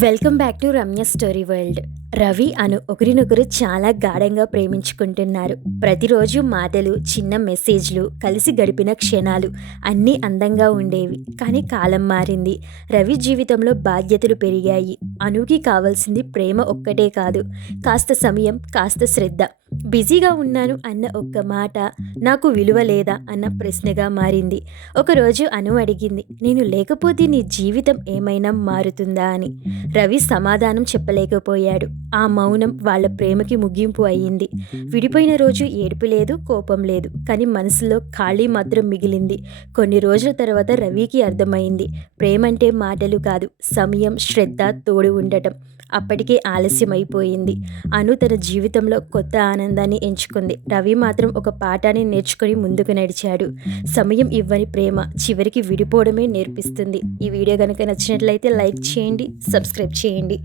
Welcome back to Ramya story world. Ravi Anu ఒకరినొకరు చాలా గాఢంగా ప్రేమించుకుంటున్నారు. ప్రతిరోజు మాటలు, చిన్న మెసేజ్లు, కలిసి గడిపిన క్షణాలు అన్నీ అందంగా ఉండేవి. కానీ కాలం మారింది. రవి జీవితంలో బాధ్యతలు పెరిగాయి. అనుకి కావాల్సింది ప్రేమ ఒక్కటే కాదు, కాస్త సమయం, కాస్త శ్రద్ధ. బిజీగా ఉన్నాను అన్న ఒక్క మాట నాకు విలువ లేదా అన్న ప్రశ్నగా మారింది. ఒకరోజు అను అడిగింది, నేను లేకపోతే నీ జీవితం ఏమైనా మారుతుందా అని. రవి సమాధానం చెప్పలేకపోయాడు. ఆ మౌనం వాళ్ళ ప్రేమకి ముగింపు అయ్యింది. విడిపోయిన రోజు ఏడుపు లేదు, కోపం లేదు, కానీ మనసులో ఖాళీ మాత్రం మిగిలింది. కొన్ని రోజుల తర్వాత రవికి అర్థమైంది, ప్రేమంటే మాటలు కాదు, సమయం, శ్రద్ధ, తోడు ఉండటం. అప్పటికే ఆలస్యమైపోయింది. అను తన జీవితంలో కొత్త ఆనందాన్ని ఎంచుకుంది. రవి మాత్రం ఒక పాఠాన్ని నేర్చుకొని ముందుకు నడిచాడు. సమయం ఇవ్వని ప్రేమ చివరికి విడిపోవడమే నేర్పిస్తుంది. ఈ వీడియో కనుక నచ్చినట్లయితే లైక్ చేయండి, సబ్స్క్రైబ్ చేయండి.